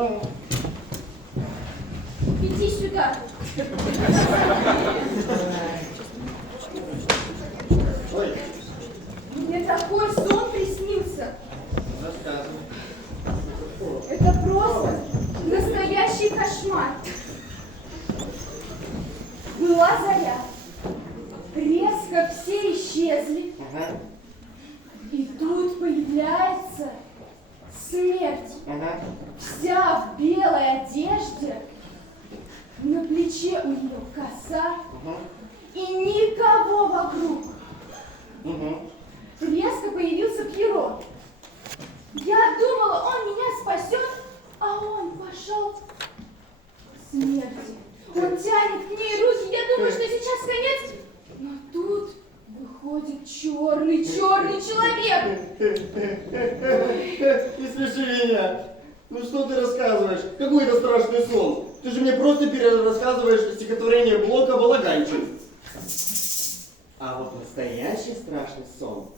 Ну, Иди сюда. ой, Мне такой сон приснился. рассказывай. Это просто настоящий кошмар. Была заря. Резко все исчезли. Ага, И тут появляется смерть. ага. Вся в белой одежде. На плече у нее коса. Угу. И никого вокруг. Угу. Резко появился Пьеро. Я думала, он меня спасет, а он пошел к смерти. Он тянет к ней руки, я думаю, что сейчас конец. Но тут выходит черный человек. Не смеши меня. Ну что ты рассказываешь? Какой это страшный сон? Ты же мне просто перерассказываешь стихотворение Блока «Балаганчик». А вот настоящий страшный сон